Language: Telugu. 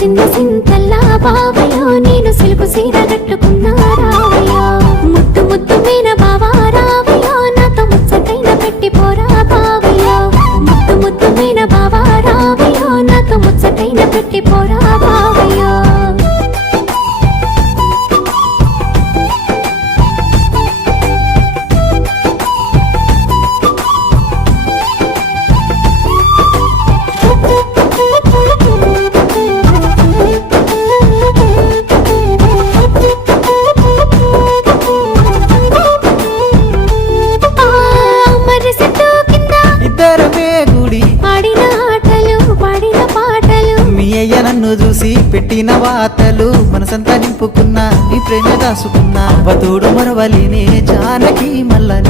మురిసింద సింతల్లా బావయ్యో నేను సిలుకు సీర కట్టుకున్నా రావయ్యో ముద్దు ముద్దు మీన బావా రావయ్యో నాతో ముచ్చటైన పెట్టి పోరా బావయ్యో ముద్దు ముద్దు మీన బావా రావయ్యో నాతో ముచ్చటైన పెట్టి పోరా బావయ్యో నన్ను చూసి పెట్టిన వాతలు మనసంతా నింపుకున్నా నీ ప్రేమ దాసుకున్నా అవతోడు మరవలినే జానకి మల్ల